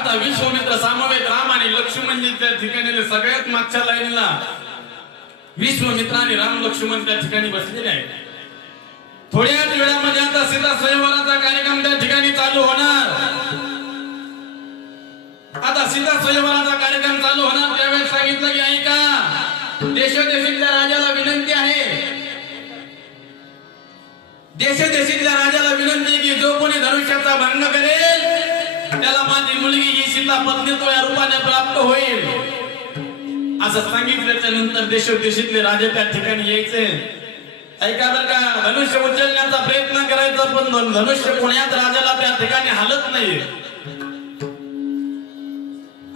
आता विश्वामित्र समवेत राम आणि लक्ष्मण त्या ठिकाणी सगळ्यात मागच्या लाईनीला विश्वामित्र आणि राम लक्ष्मण त्या ठिकाणी बसलेले आहेत. थोड्याच वेळामध्ये आता सीता स्वयंवराचा कार्यक्रम त्या ठिकाणी चालू होणार. आता सीता स्वयंवराचा कार्यक्रम चालू होणार त्यावेळेस सांगितलं की ऐका, देशोदेशीतल्या राजाला विनंती आहे, देशोदेशीतल्या राजाला विनंती की जो कोणी धनुष्याचा भंग करेल त्याला माझी मुलगी ही सीता पत्नीत्व या रूपाने प्राप्त होईल. असं सांगितल्याच्या नंतर देशोदेशीतले राजे त्या ठिकाणी यायचे. ऐका बरं का, धनुष्य उचलण्याचा प्रयत्न करायचा पण धनुष्य कोण्याच राजाला त्या ठिकाणी हलत नाही.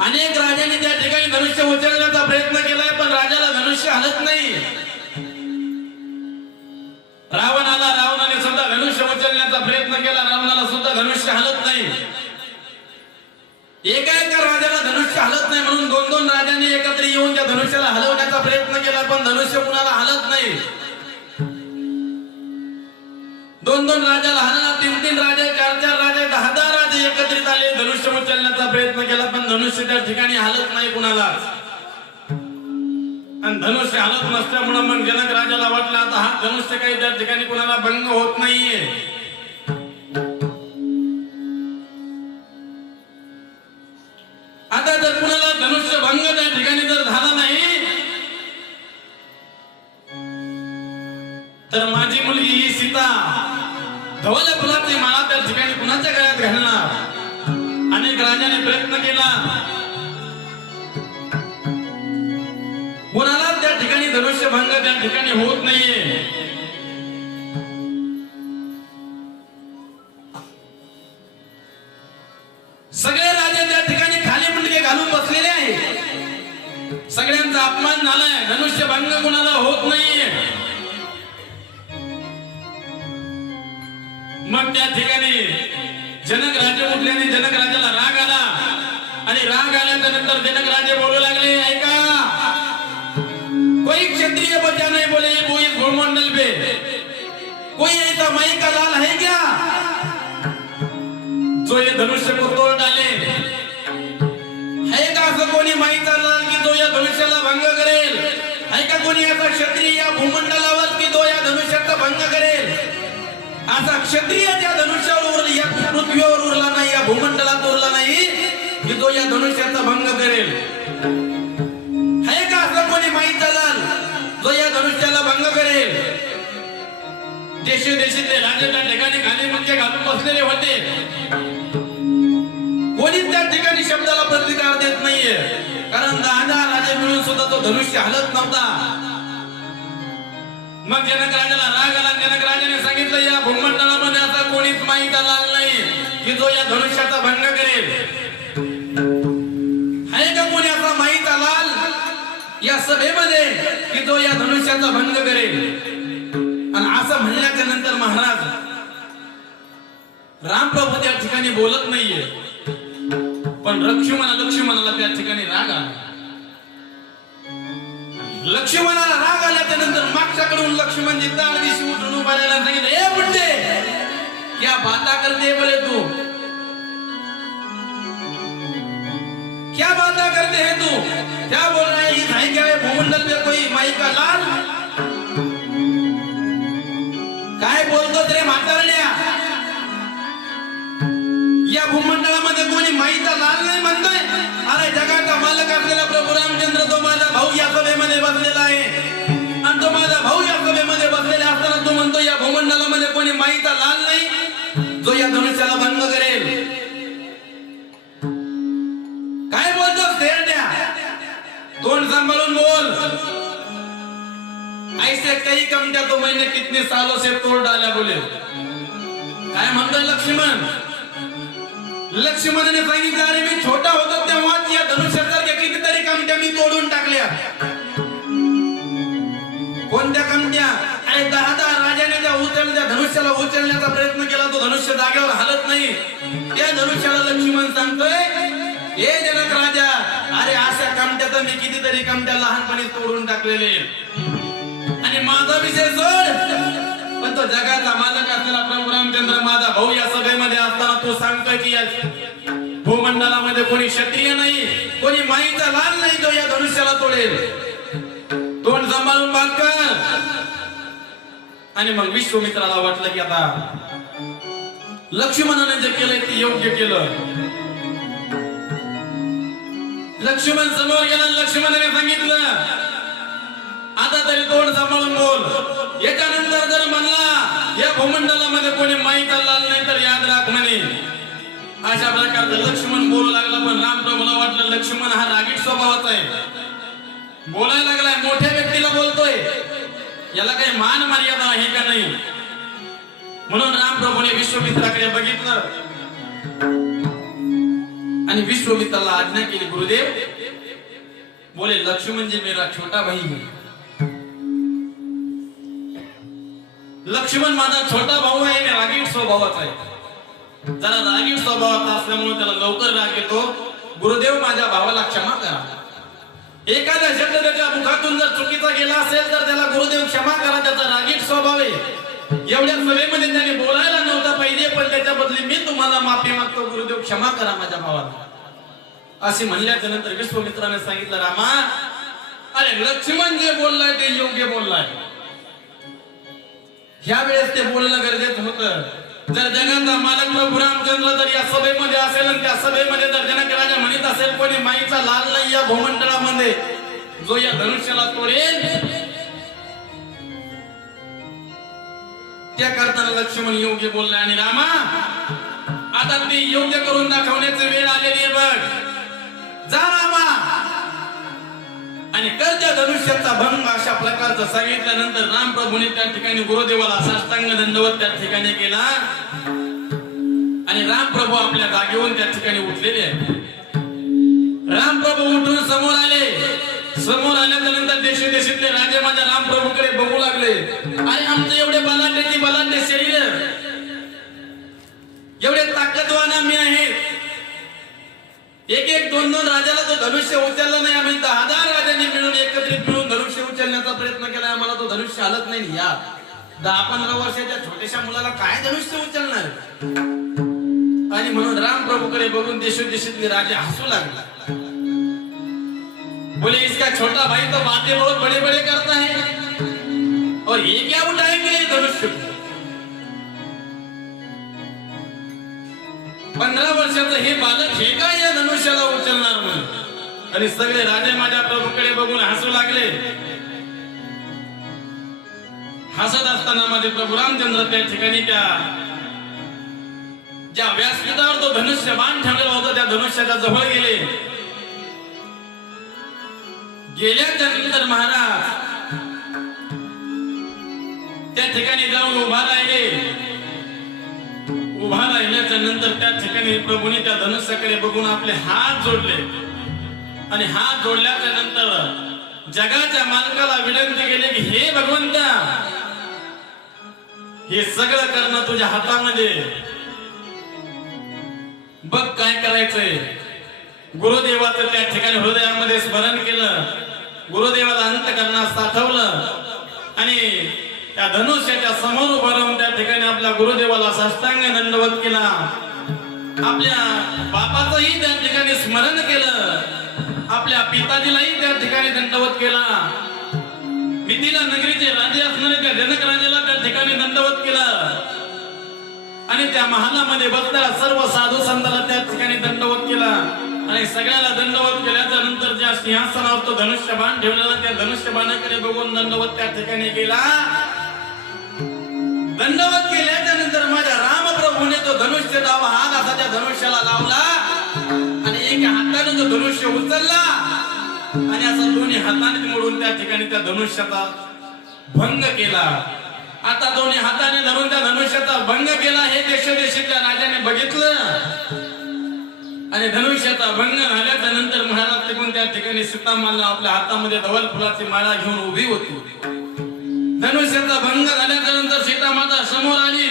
अनेक राजांनी त्या ठिकाणी धनुष्य उचलण्याचा प्रयत्न केलाय पण राजाला धनुष्य हलत नाही. रावण आला, रावणाने सुद्धा धनुष्य उचलण्याचा प्रयत्न केला, रावणाला सुद्धा धनुष्य हलत नाही. एका राजाला धनुष्य हलत नाही म्हणून दोन दोन राजांनी एकत्र येऊन त्या धनुष्याला हलवण्याचा प्रयत्न केला पण धनुष्य कुणाला हलत नाही. दोन दोन राजाला हलणार, तीन तीन राजे, चार चार राजे, 10 राजे एकत्रित आले, धनुष्य उचलण्याचा प्रयत्न केला पण धनुष्य त्या ठिकाणी हलत नाही कुणाला. आणि धनुष्य हलत नसल्यामुळे मग जनक राजाला वाटलं आता हा धनुष्य काही त्या ठिकाणी कुणाला भंग होत नाहीये. आता जर कुणाला धनुष्य भंग त्या ठिकाणी जर झाला नाही तर माझी मुलगी ही सीता धवल फुलाची माळा त्या ठिकाणी कुणाच्या गळ्यात घालणार. अनेक राजाने प्रयत्न केला, कुणाला त्या ठिकाणी धनुष्य भंग त्या ठिकाणी होत नाहीये. सगळे राजे त्या ठिकाणी खाली मुंडके घालून बसलेले आहेत. सगळ्यांचा अपमान झालाय, धनुष्य भंग कुणाला होत नाहीये. मग त्या ठिकाणी जनक राजे उठल्याने जनक राजाला राग आला आणि राग आल्याच्या नंतर जनक राजे बोलू लागले, ऐका, कोई क्षत्रिय बचा नहीं बोले कोई भूमंडल पे कोई ऐसा माई का लाल है क्या जो ये धनुष्य को तोड़ डाले. है का असं कोणी माईचा लाल की जो या धनुष्याला भंग करेल? है का कोणी असा क्षत्रिय या भूमंडलावर की जो या धनुष्याचा भंग करेल? असा क्षत्रिय ज्या धनुष्यावर या पृथ्वीवर उरला नाही, या भूमंडलात उरला नाही की जो या धनुष्याचा भंग करेल. है का असं कोणी माईचा लाल जो या धनुष्याला भंग करेल? देशोदेशीतले राजे त्या ठिकाणी खाली मुंडके घालून बसलेले होते. कोणी त्या ठिकाणी शब्दाला प्रतिकार देत नाहीये कारण 10 राजे मिळून सुद्धा तो धनुष्य हलत नव्हता. मग जनक राजाला राग आला. जनक राजाने सांगितलं, या भूमंडळामध्ये आता कोणीच माईचा लाल नाही की जो या धनुष्याचा भंग करेल. आहे का कोणी असा माईचा लाल या सभेमध्ये की जो या धनुष्याचा भंग करेल? आणि असं म्हणल्याच्या नंतर महाराज रामप्रभू त्या ठिकाणी बोलत नाहीये पण लक्ष्मणाला त्या ठिकाणी राग आला. लक्ष्मणाला राग आल्याच्या नंतर मागच्याकडून लक्ष्मणजी ताळ दिशी उठून उभा राहिला. सांगितलं, ए बुड्ढे, क्या बाता करते बोले तू, क्या बाता करते है तू, क्या बोल रहा है? ये क्या है भूमंडल में कोई माई का लाल? काय बोलतो रे म्हातारड्या? या भूमंडळामध्ये कोणी माईचा लाल नाही म्हणतोय? अरे जगाचा मालक असलेला प्रभू रामचंद्र तो माझा भाऊ या सभेमध्ये बसलेला आहे आणि तो माझा भाऊ या सभेमध्ये बसलेला असताना तो म्हणतो या भूमंडळामध्ये कोणी माईचा लाल नाही जो या धनुष्याला भंग करेल. काय बोलतो शेरड्या? तोंड सांभाळून बोल. ऐसे कई कमत्या तो मैंने कितने सालों से तोड़ डाला बोले. काय म्हणतोय लक्ष्मण? लक्ष्मणाने सांगितलं, अरे मी छोटा होतो तेव्हाच या धनुष्यासारख्या कितीतरी कमट्या मी तोडून टाकल्या. कोणत्या कमट्या? अरे 10 राजाने त्या धनुष्याला उचलण्याचा प्रयत्न केला, तो धनुष्य जागेवर हलत नाही. त्या धनुष्याला लक्ष्मण सांगतोय, हे जनक राजा, अरे अशा कमट्या तर मी कितीतरी कमट्या लहानपणी तोडून टाकलेले. आणि माझा विषय सोड, पण तो जगाचा मालक असलेला प्रभू रामचंद्र माझा भाऊ या सभेमध्ये असताना तो सांगतोय की भूमंडलामध्ये कोणी क्षत्रिय नाही, कोणी माईचा लाल नाही जो या धनुष्याला तोडेल. तोंड सांभाळून बात कर. आणि मग विश्वामित्राला वाटलं की आता लक्ष्मणाने जे केलंय ते योग्य केलं. लक्ष्मण समोर गेला. लक्ष्मणाने सांगितलं आता तरी तोंड सांभाळून बोल. याच्यानंतर जर म्हणला या भूमंडलामध्ये कोणी माईचा लाल नाही तर याद राख म्हणे. अशा प्रकारचं लक्ष्मण बोलू लागला. पण रामप्रभूला वाटलं लक्ष्मण हा रागीट स्वभावाचा आहे, बोलायला लागलाय, मोठ्या व्यक्तीला बोलतोय, याला काही मान मर्यादा आहे का नाही. म्हणून रामप्रभूने विश्वामित्राकडे बघितलं आणि विश्वामित्राला आज्ञा केली. गुरुदेव बोले लक्ष्मण जी मेरा छोटा भाई है. लक्ष्मण माझा छोटा भाऊ आहे आणि रागीट स्वभावाचा आहे. जरा रागीट स्वभावाचा असल्यामुळे त्याला लवकर राग येतो. गुरुदेव माझ्या भावाला क्षमा करा. एखादा शब्द त्याच्या मुखातून जर चुकीचा गेला असेल तर त्याला गुरुदेव क्षमा करा, त्याचा रागीट स्वभाव आहे. एवढ्या सभेमध्ये त्याने बोलायला नव्हता पाहिजे, पण त्याच्या बदली मी तुम्हाला माफी मागतो, गुरुदेव क्षमा करा माझ्या भावाला. असे म्हणल्याच्या नंतर विश्वामित्राने सांगितलं रामा अरे लक्ष्मण जे बोललाय ते योग्य बोललाय. ह्या वेळेस ते बोलणं गरजेचं होतं. जर जगाचा मालक प्रभू रामचंद्र जर या सभेमध्ये असेल आणि त्या सभेमध्ये जर जनक राजा म्हणत असेल कोणी माईचा लाल नाही या भूमंडळामध्ये जो या धनुष्याला तोडेल, त्या करताना लक्ष्मण योग्य बोलला. आणि रामा आता ते योग्य करून दाखवण्याची वेळ आलेली आहे बघ. जा रामा आणि कर त्या धनुष्याचा भंग. अशा प्रकारचं सांगितल्यानंतर रामप्रभूने त्या ठिकाणी गुरुदेवाला साष्टांग दंडवत त्या ठिकाणी केला. आणि रामप्रभू आपल्या जागेवरून त्या ठिकाणी उठलेले आहेत. रामप्रभू उठून समोर आले. समोर आल्याच्या नंतर देशोदेशीतले राजे माझ्या रामप्रभूकडे बघू लागले. अरे आमचं एवढे बलाढ्य शरीर, एवढे ताकदवान आम्ही आहेत, एक दोन राजाला तो धनुष्य उचलला नाही. आम्ही 10,000 राजांनी मिळून एकत्रित मिळून धनुष्य उचलण्याचा प्रयत्न केला, आम्हाला तो धनुष्य हालत नाही. या 10-15 वर्षाच्या छोट्याशा मुलाला काय धनुष्य उचलणार. आणि म्हणून रामप्रभूकडे बघून देशोदेशीतले राजे हसू लागला. बोले इसका छोटा भाई तो बातें बहुत बड़े बड़े करता है और ये क्या उठाएंगे धनुष्य. 15 वर्षाचं हे बालक हे काय या धनुष्याला उचलणार म्हणून. आणि सगळे राजे माझ्या प्रभूकडे बघून हसू लागले. हसत असताना माझे प्रभू रामचंद्र त्या ठिकाणी त्या ज्या व्यासपीठावर तो धनुष्य बाण ठेवलेला होता त्या धनुष्याच्या जवळ गेले. गेल्याच्या नंतर महाराज त्या ठिकाणी जाऊन उभा राहिले. उभा राहिल्याच्या नंतर त्या ठिकाणी प्रभूने त्या धनुष्याकडे बघून आपले हात जोडले. आणि हात जोडल्याच्या नंतर जगाच्या मालकाला विनंती केली की हे भगवंता हे सगळं करणं तुझ्या हातामध्ये, बघ काय करायचंय. गुरुदेवाचं त्या ठिकाणी हृदयामध्ये स्मरण केलं. गुरुदेवाला अंतःकरणात साठवलं आणि त्या धनुष्याच्या समोर उभं राहून त्या ठिकाणी आपल्या गुरुदेवाला साष्टांग दंडवत केला. आपल्या बापाचंही त्या ठिकाणी स्मरण केलं. आपल्या पिताजीलाही त्या ठिकाणी दंडवत केला. मिथिला नगरीचे राजे असणारे त्या जनक राजाला त्या ठिकाणी दंडवत केला. आणि त्या महालामध्ये बसलेल्या सर्व साधू संतांना त्या ठिकाणी दंडवत केला. आणि सगळ्याला दंडवत केल्याच्या नंतर ज्या सिंहासनावर तो धनुष्य बाण ठेवलेला त्या धनुष्य बाणाकडे बघून दंडवत त्या ठिकाणी केला. दंडवत केल्याच्या नंतर माझ्या रामप्रभूने तो धनुष्य डावा हात असा त्या धनुष्याला लावला आणि एका हाताने तो धनुष्य उचलला आणि असा दोन्ही हाताने मोडून त्या ठिकाणी त्या धनुष्याचा भंग केला. आता दोन्ही हाताने धरून त्या धनुष्याचा भंग केला. हे देशोदेशीच्या राजाने बघितलं आणि धनुष्याचा भंग झाल्याच्या नंतर महाराज तिकडून त्या ठिकाणी सीतामाला आपल्या हातामध्ये धवल फुलाची माळा घेऊन उभी होती. धनुष्याचा भंग झाल्याच्या नंतर सीतामाता समोर आली.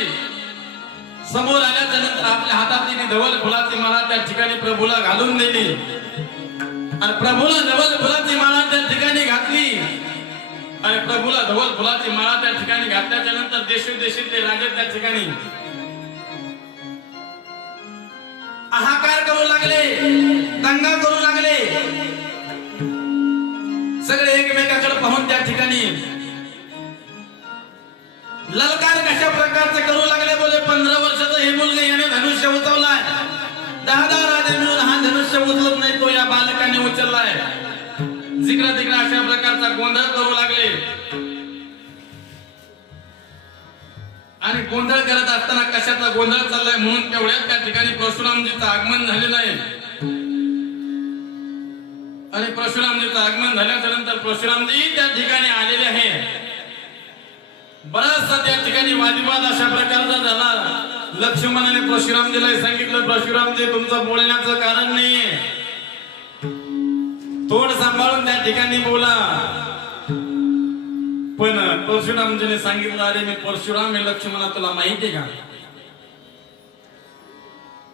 समोर आल्याच्या नंतर आपल्या हातातली ती धवल फुलाची माळा त्या ठिकाणी प्रभूला घालून दिली आणि प्रभूला धवल फुलाची माळा त्या ठिकाणी घातली. आणि प्रभूला धवल फुलाची माळा त्या ठिकाणी घातल्याच्या नंतर देशोदेशीतले राजे त्या ठिकाणी हाहाकार करू लागले, दंगा करू लागले. सगळे एकमेकाकडे पाहून त्या ठिकाणी ललकार कशा प्रकारचे करू लागले. बोले 15 वर्षाचा हे मुलगा याने धनुष्य उचललाय, 10 राजे मिळून हा धनुष्य उचलत नाही, तो या बालकाने उचललाय. जिकडा तिकडा अशा प्रकारचा गोंधळ करू लागले. आणि गोंधळ करत असताना कशाचा गोंधळ चाललाय म्हणून तेवढ्यात त्या ठिकाणी परशुरामजीचं आगमन झालेलं आहे. आणि परशुरामजीचं आगमन झाल्याच्या नंतर परशुरामजी त्या ठिकाणी आलेले आहे. बराचसा त्या ठिकाणी वादविवाद अशा प्रकारचा झाला. लक्ष्मणाने परशुरामजीला सांगितलं, परशुरामजी तुमचं बोलण्याचं कारण नाहीये, तोंड सांभाळून त्या ठिकाणी बोला. पण परशुरामजीने सांगितलं, अरे मी परशुराम आहे लक्ष्मणा, तुला माहिती का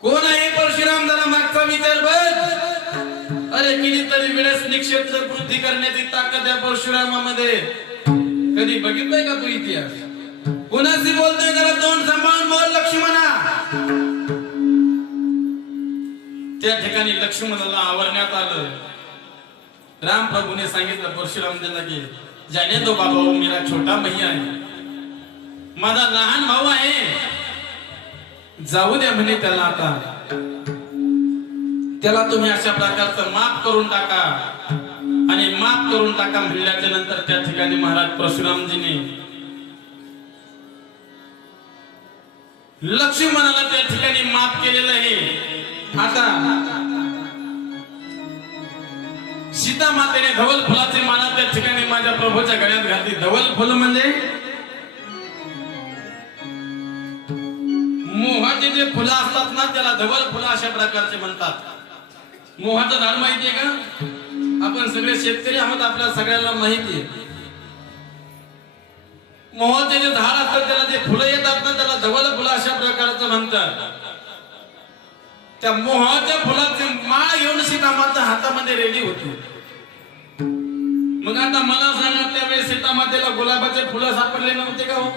कोण आहे परशुराम? जरा मागचा विचार बघ. अरे कितीतरी वेळेस निक्षेत्र वृद्धी करण्याची ताकद या परशुरामामध्ये. कधी बघितलंय का तू इतिहास? कोणाशी बोलतोय? जरा तोंड सांभाळून बोल लक्ष्मणा. त्या ठिकाणी लक्ष्मणाला आवरण्यात आलं. राम प्रभूने सांगितलं परशुरामजीला की जाने दो बाबा, वो मेरा छोटा भैया आहे, माझा लहान भाऊ आहे, जाऊ द्या म्हणे त्याला. आता त्याला तुम्ही अशा प्रकारचं माफ करून टाका. आणि माफ करून टाका म्हणल्याच्या नंतर त्या ठिकाणी महाराज परशुरामजीने लक्ष्मणाला त्या ठिकाणी माफ केलेलं आहे. आता सीता मातेने धवल फुलाची माला त्या ठिकाणी माझ्या प्रभूच्या गळ्यात घातली. धवल फुल म्हणजे मोहाचे जे फुलं असतात ना, त्याला धवल फुलं अशा प्रकारचे म्हणतात. मोहाचं झाड माहितीये का? आपण सगळे शेतकरी आहोत, आपल्या सगळ्यांना माहिती आहे. मोहाचे जे झाड असतात त्याला जे फुलं येतात ना, त्याला धवल फुलं अशा प्रकारचं म्हणतात. त्या मोहाच्या फुलाची माळ घेऊन सीतामाता हातामध्ये रेडी होती. मग आता मला सांगा, त्यावेळेस सीतामातेला गुलाबाचे फुलं सापडले नव्हते का हो?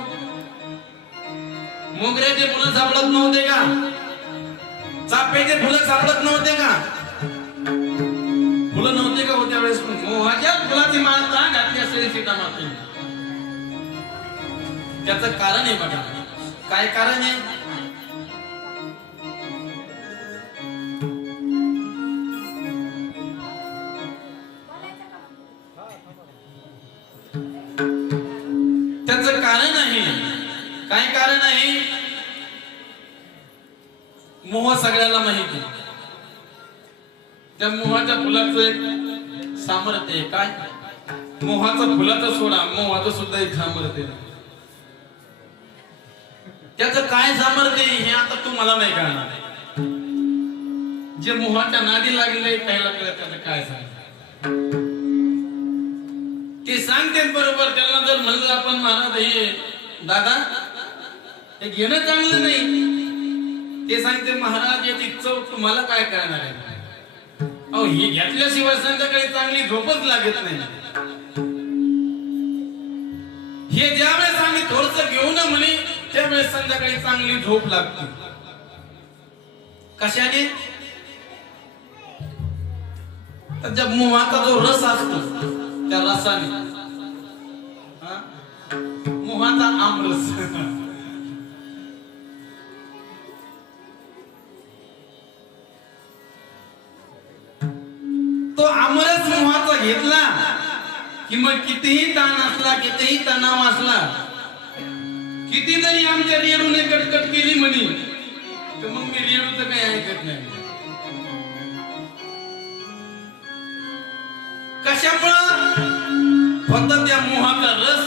मोगऱ्याचे फुलं सापडत नव्हते का? चाफ्याचे फुलं सापडत नव्हते का? फुलं नव्हते का हो त्यावेळेस? मोहाच्या फुलाची माळ का घातली असेल सीतामातेने? त्याचं कारण आहे बघा. काय कारण आहे? त्याचं कारण आहे. काय कारण आहे? मोह सगळ्याला माहिती. त्या मोहाच्या फुलाचं एक सामर्थ्य आहे. काय? मोहाचं फुलाचं सोडा, मोहाचं सुद्धा एक सामर्थ्य आहे. त्याचं काय सामर्थ्य आहे हे आता तू मला नाही कळणार. जे मोहाच्या नादी लागले त्याला कळत त्याचं काय सांग ते सांगते बरोबर. त्यांना जर म्हणलं आपण महाराज हे दादा हे घेणं चांगलं नाही, ते सांगते महाराज याची चव तुम्हाला काय करणार आहे? अहो हे घेतल्याशिवाय संध्याकाळी चांगली झोपच लागत नाही. हे ज्यावेळेस आम्ही थोडस घेऊ ना म्हणे त्यावेळेस संध्याकाळी चांगली झोप लागते. कशाने? त्या मोहाचा जो रस असतो त्या रसाने, मोहाचा आमरस. तो आमरस मोहाचा घेतला कि मग कितीही ताण असला, कितीही तणाव असला, किती जरी आमच्या रेडूने कटकट केली म्हणी तर मग मी रेडूचं काही ऐकत नाही. कशामुळं? फक्त त्या मोहाचा रस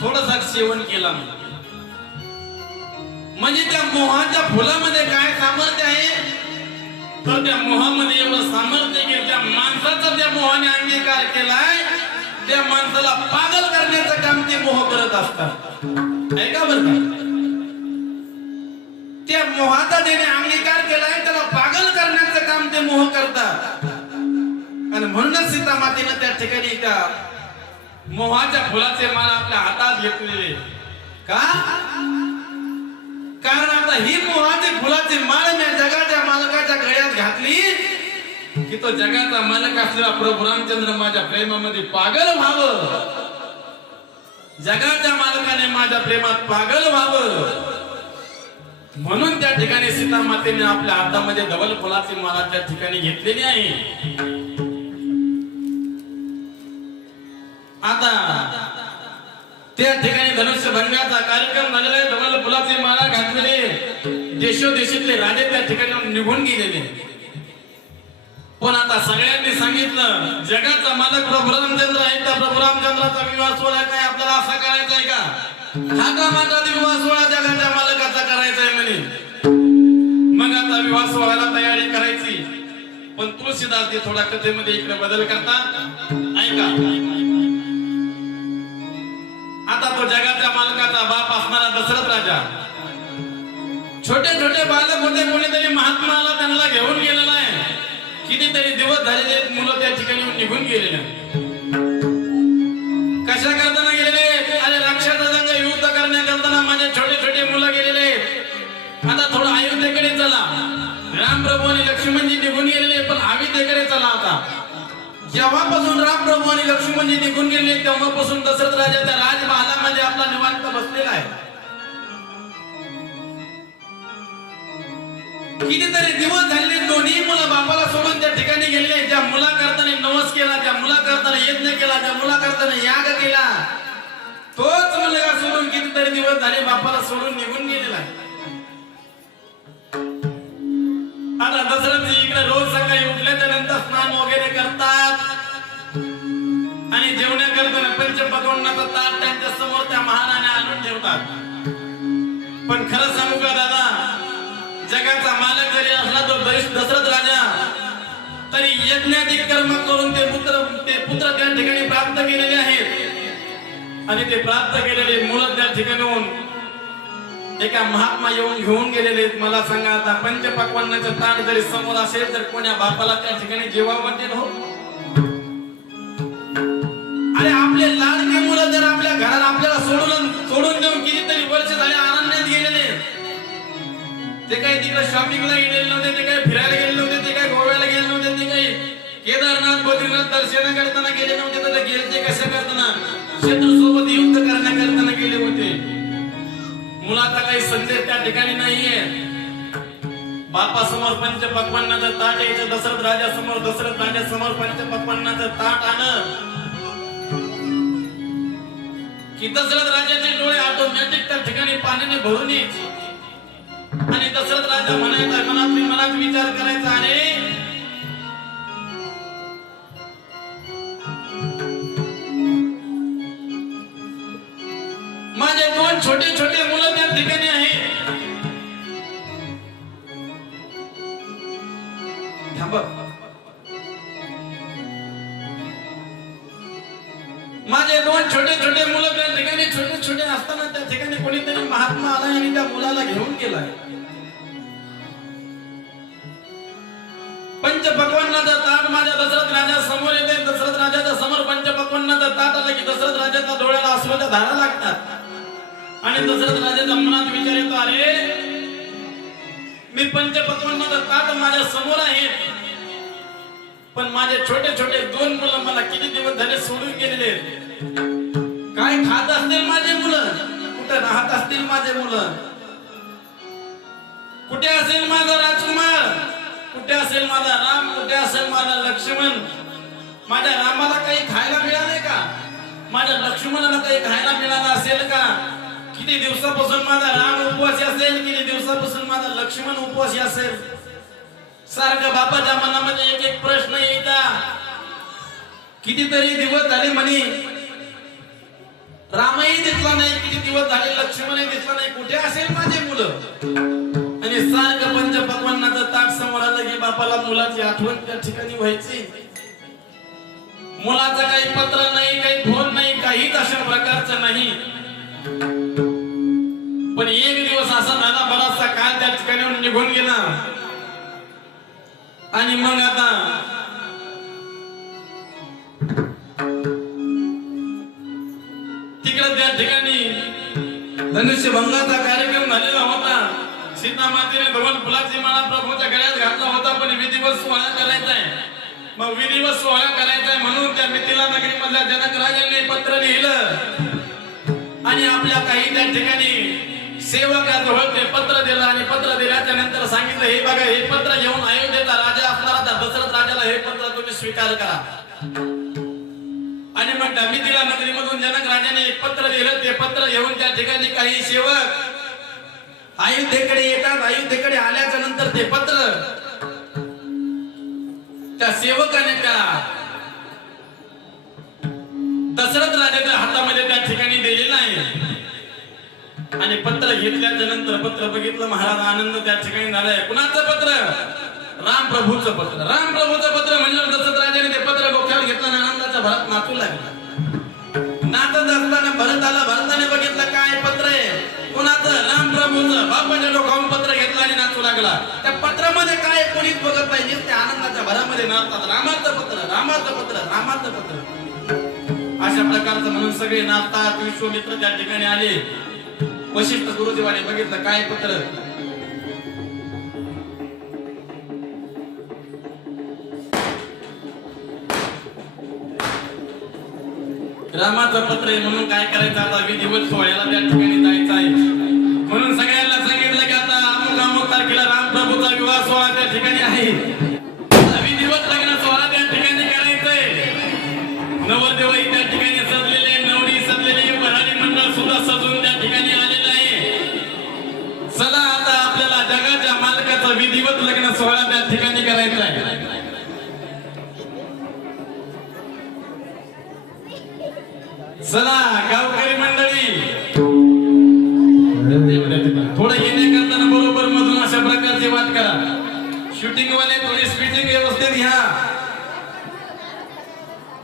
थोडासा सेवन केला म्हणजे त्या मोहाच्या फुलामध्ये काय सामर्थ्य आहे? तर त्या मोहामध्ये एवढं सामर्थ्य की त्या माणसाचा त्या मोहाने अंगीकार केलाय, त्या माणसाला पागल करण्याचं काम ते मोह करत असतात. ऐका बरं का? त्या मोहाचा ज्याने अंगीकार केलाय त्याला पागल करण्याचं काम ते मोह करतात. आणि म्हणूनच सीता मातेने त्या ठिकाणी त्या मोहाच्या फुलाचे माळ आपल्या हातात घेतलेले. का? कारण आता ही मोहाची फुलाची माळ मी जगाच्या मालकाच्या गळ्यात की तो जगाचा मालक असलेला प्रभू रामचंद्र माझ्या प्रेमामध्ये पागल व्हावं, जगाच्या मालकाने माझ्या प्रेमात पागल व्हावं, म्हणून त्या ठिकाणी सीता मातेने आपल्या हातामध्ये धवल फुलाची माला त्या ठिकाणी घेतलेली आहे. आता त्या ठिकाणी धनुष्य भंगाचा कार्यक्रम झालेला आहे. धवल फुलाची माळा घातलेली देशोदेशीतले राजे त्या ठिकाणी निघून गेलेले. पण आता सगळ्यांनी सांगितलं जगाचा मालक प्रभू रामचंद्र आहे, त्या प्रभू रामचंद्राचा विवाह सोहळा काय आपल्याला असा करायचा आहे का? हा का माझा विवाह सोहळा जगाच्या मालकाचा करायचा आहे म्हणे. मग आता विवाह सोहळ्याला तयारी करायची. पण तुळशीदास थोडा कथेमध्ये इकडे बदल करतात. ऐका, आता तो जगाच्या मालकाचा बाप असणारा दशरथ राजा, छोटे छोटे बालक होते, कोणीतरी महात्मा आला त्यांना घेऊन गेलेला आहे. कितीतरी दिवस झालेले मुलं त्या ठिकाणी निघून गेलेले. कशा करताना गेलेले? अरे राक्षसा संग युद्ध करण्याकरता माझे छोटे छोटे मुलं गेलेले. आता थोडं अयोध्येकडे चला. राम प्रभू आणि लक्ष्मणजी निघून गेलेले, पण अयोध्येकडे चला. आता जेव्हापासून राम प्रभू आणि लक्ष्मणजी निघून गेले तेव्हापासून दशरथ राजा त्या राजमहालामध्ये आपला निवांत बसलेला आहे. कितीतरी दिवस झाले दोन्ही मुलं बापाला सोडून त्या ठिकाणी गेले. ज्या मुला करताना नवस केला, ज्या मुला करताना यज्ञ केला, ज्या मुला करताना याग केला, तोच मुलगा सोडून कितीतरी दिवस झाले बापाला सोडून निघून गेलेला आहे. आता दशरथजी इकडे रोज सकाळी उठल्याच्या नंतर स्नान वगैरे करतात आणि जेवण्या करताना पंचपक्वान्नाचा ताट त्यांच्या समोर त्या महाराणी आणून ठेवतात. पण खरं सांगू का दादा, जगाचा मालक जरी असला तो दशरथ राजा, तरी यज्ञादी कर्म करून ते पुत्र त्या ठिकाणी प्राप्त केलेले आहेत. आणि ते प्राप्त केलेले मुलं त्या ठिकाणी एका महात्मा येऊन घेऊन गेलेले. मला सांगा, आता पंचपक्वान्नाचं ताट जरी समोर असेल तर कोण्या बापाला त्या ठिकाणी जेवावं वाटेल हो? अरे आपले लाडके मुलं जर आपल्या घरात आपल्याला सोडून देऊन कितीतरी वर्ष झाले आनंदात गेलेले, ते काही तिकडे शॉपिंगला गेलेले नव्हते, ते काही फिरायला गेले नव्हते, ते काही गोव्याला गेले नव्हते, ते काही केदारनाथ बद्रीनाथ दर्शन करताना गेले नव्हते, तर गेले ते कशा करताना शत्रूसोबत युद्ध करण्याकरताना गेले होते. मुलाचा काही संदेश त्या ठिकाणी नाहीये. बापा समोर पंचपक्वान्नाचं ताट यायचं, दशरथ राजा समोर, दशरथ राजा समोर पंचपक्वान्नाचं ताट आण की दशरथ राजाचे डोळे ऑटोमॅटिक त्या ठिकाणी पाण्याने भरून यायचे. आणि दशरथ राजा म्हणायचा, मनात विचार करायचा, अरे माझे दोन छोटे छोटे मुलं त्या ठिकाणी आहेत. माझे दोन छोटे छोटे मुलं त्या ठिकाणी छोटे छोटे असताना त्या ठिकाणी कोणीतरी महात्मा आला आणि त्या मुलाला घेऊन गेलाय. पंचपक्वान्नाचा ताट माझ्या दशरथ राजा समोर येते. दशरथ राजाच्या समोर पंचपक्वान्नाचा ताट आला की दशरथ राजाच्या डोळ्याला अश्रूच्या धारा लागतात. आणि दशरथ राजाच्या मनात विचार येतो, अरे मी पंचपक्वान्नाचा ताट माझ्या समोर आहे, पण माझे छोटे छोटे दोन मुलं मला किती दिवस झाले सोडून गेलेले. काय खात असतील माझे मुलं, कुठे राहत असतील माझे मुलं, कुठे असेल माझा राजकुमार, कुठे असेल माझा राम, कुठे असेल माझा लक्ष्मण. माझ्या रामाला काही खायला मिळाले का? माझ्या लक्ष्मणाला काही खायला मिळालं असेल का? किती दिवसापासून माझा राम उपवासी असेल, किती दिवसापासून माझा लक्ष्मण उपवासी असेल. सारखं बापाच्या मनामध्ये एक एक प्रश्न येतात. कितीतरी दिवस झाले म्हणे रामही दिसला नाही, किती दिवस झाले लक्ष्मणही दिसला नाही, कुठे असेल माझे मुलं. आणि सारखं पंचपक्वान्नाचं ताट समोर आलं की बापाला मुलाची आठवण त्या ठिकाणी व्हायची. मुलाचं काही पत्र नाही, काही फोन नाही, काहीच अशा प्रकारचं नाही. पण एक दिवस असा झाला, बराचसा काळ त्या ठिकाणी निघून गेला. आणि मग आता तिकडे त्या ठिकाणी धनुष्य भंगाचा कार्यक्रम झालेला होता. सीता मातेने धवल फुलाची माळा प्रभूच्या गळ्यात घातला होता, पण विधिवत सोहळा करायचा आहे. मग विधिवत सोहळा करायचा म्हणून त्या मिथिला नगरी मधल्या जनक राजांनी पत्र लिहिलं आणि आपल्या काही त्या ठिकाणी सेवकाजवळ ते पत्र दिलं आणि पत्र दिल्याच्या नंतर सांगितलं हे बघा हे पत्र घेऊन अयोध्येचा राजा असणारा त्या दशरथ राजाला हे पत्र तुम्ही स्वीकार करा. आणि मग त्या मिथिला नगरी मधून जनक राजाने एक पत्र लिहिलं. ते पत्र घेऊन त्या ठिकाणी काही सेवक अयोध्येकडे येतात. अयोध्येकडे आल्याच्या नंतर ते पत्र त्या सेवकाने त्या दशरथ राजाच्या हातामध्ये त्या ठिकाणी दिलेलं आहे. आणि पत्र घेतल्याच्या नंतर पत्र बघितलं महाराज आनंद त्या ठिकाणी झालाय. कुणाचं पत्र? राम प्रभूचं पत्र. राम प्रभूचं पत्र म्हणजे दशरथ राजाने ते पत्र डोक्यावर घेतलं आणि आनंदाच्या भरात नाचू लागला. नाचत असताना भरताने बघितलं काय पत्र आहे कुणाचं? राम प्रभूचं. बापाच्या डोक्यावरून पत्र घेतलं आणि नाचू लागला. त्या पत्रामध्ये काय कोणीच बघत नाही. त्या आनंदाच्या भरामध्ये नाचतात. रामाचं पत्र, रामाचं पत्र, रामाचं पत्र. अशा प्रकारचं म्हणून सगळे नाचतात. विश्वामित्र त्या ठिकाणी आले. वशिष्ठ गुरुदेवाने बघितलं काय पत्र. रामाचं पत्र आहे म्हणून काय करायचं आता विधिवत सोहळ्याला त्या ठिकाणी जायचं आहे. म्हणून सगळ्यांना सांगितलं की आता अमुक तारखेला रामप्रभूचा विवाह सोहळा त्या ठिकाणी आहे. विधिवत लग्न सोहळा त्या ठिकाणी करायचंय. नवरदेवही त्या ठिकाणी सजलेले, नवरी सजलेली, वऱ्हाडी मंडळ सुद्धा सजून त्या ठिकाणी आलेलं आहे. चला आता आपल्याला जगाच्या मालकाचा विधिवत लग्न सोहळा त्या ठिकाणी करायचा आहे. चला गावकरी मंडळी थोडं येणे करताना बरोबर मधून अशा प्रकारची वाट करा. शूटिंग वाले थोडी स्पीडिंग व्यवस्थित घ्या.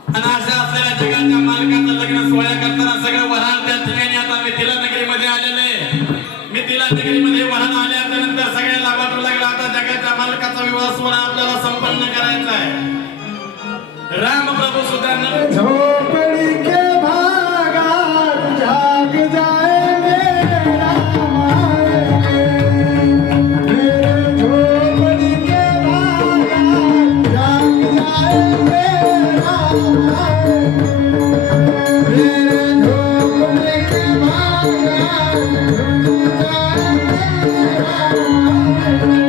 आणि अशा आपल्याला जगाच्या मालकाचं लग्न सोहळा करताना सगळं वऱ्हाड त्या ठिकाणी आता मिथिला नगरीमध्ये आलेलं आहे. मिथिला नगरीमध्ये वऱ्हाड आल्याच्या नंतर सगळ्याला वाटू लागला आता जगाच्या मालकाचा विवाह सोहळा आपल्याला संपन्न करायचा आहे. राम प्रभू सुद्धा झोपड़ी के भागात जाग जाए मेरे राम आएंगे. मेरे झोपड़ी के भागात जाग जाए मेरे राम आएंगे. मेरे झोपड़ी के भागात जाग जाए मेरे राम आएंगे.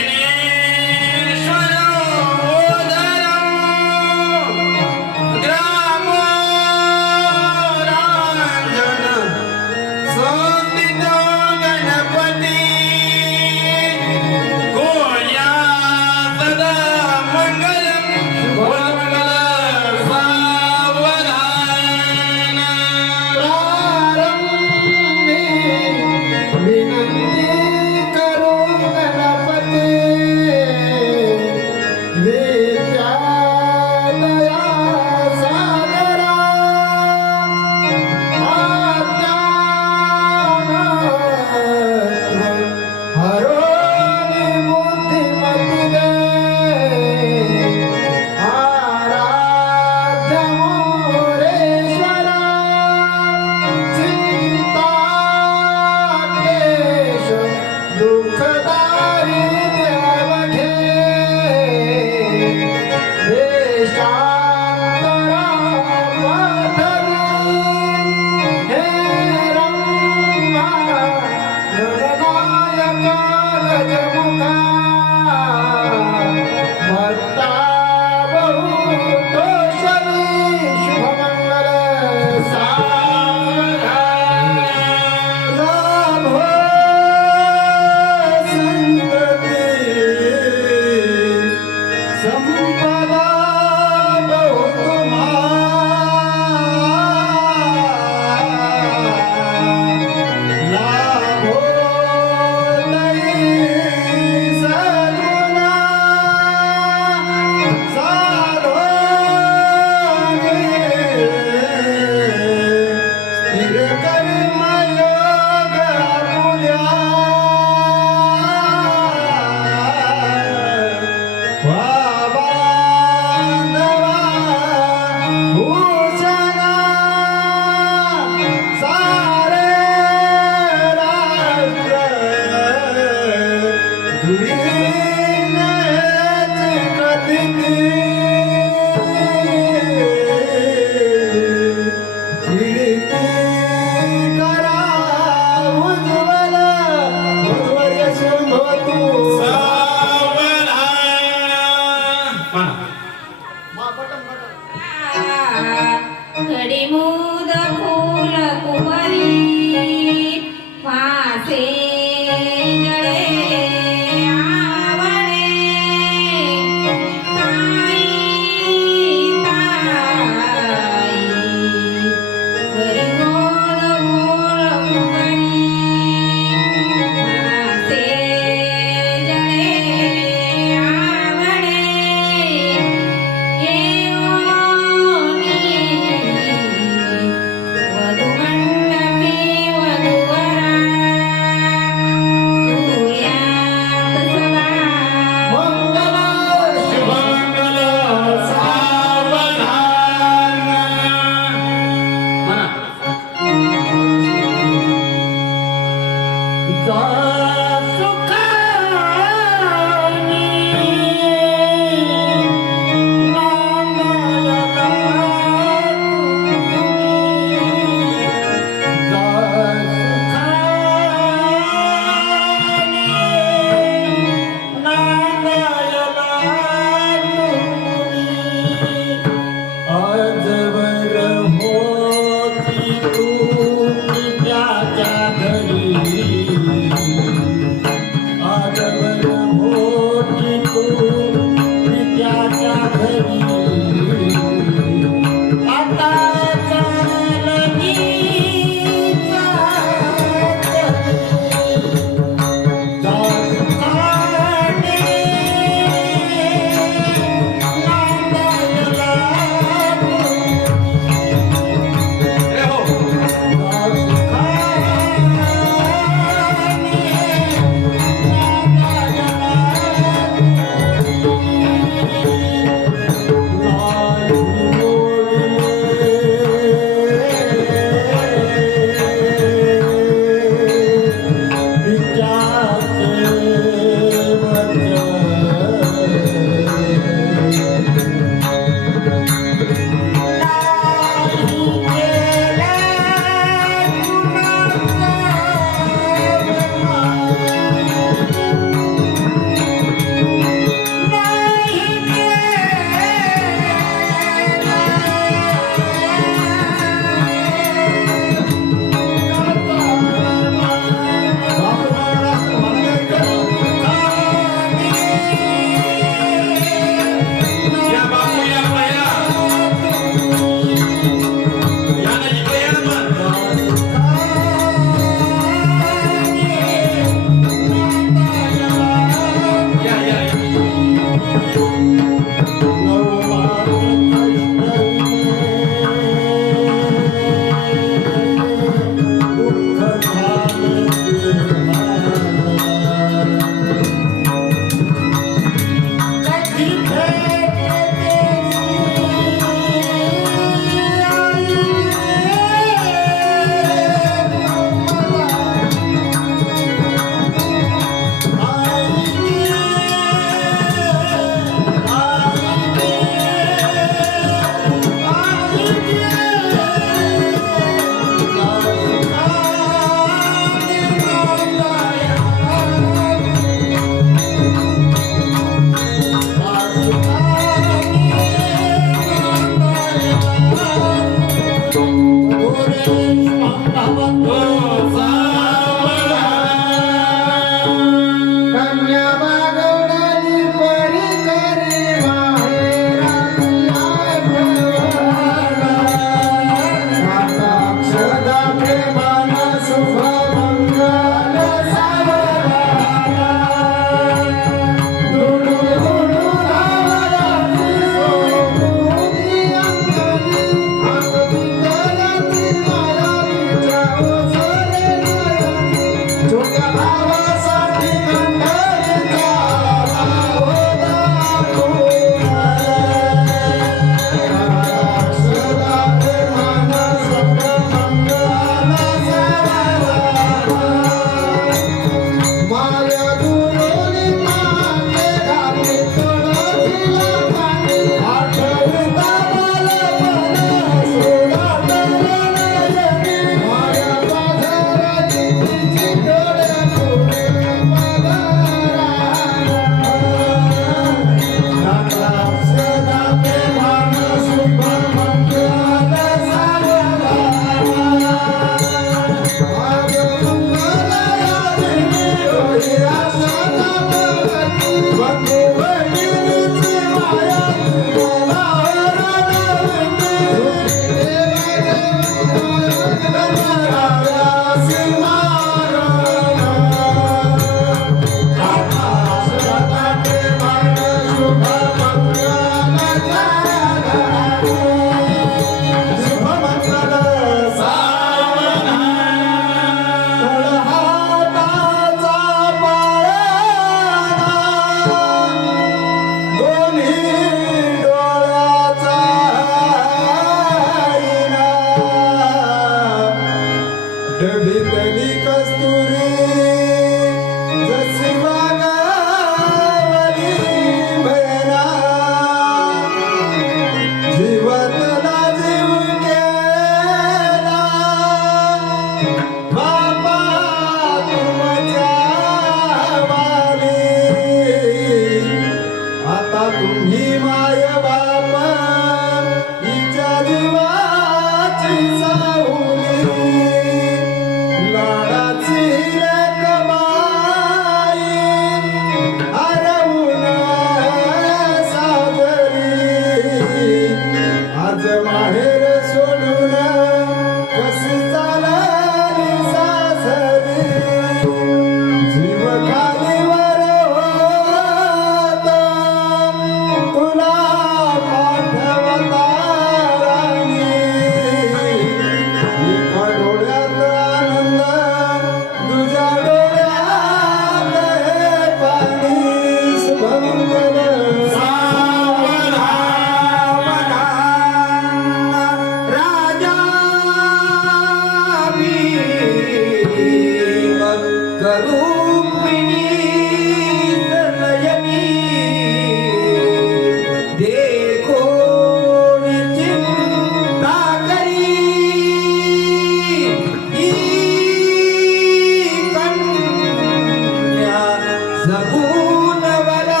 जगून वला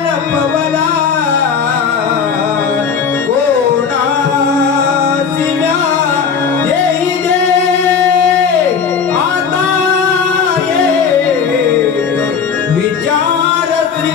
नपवला कोणासी म्या येई दे आता ये विचार श्री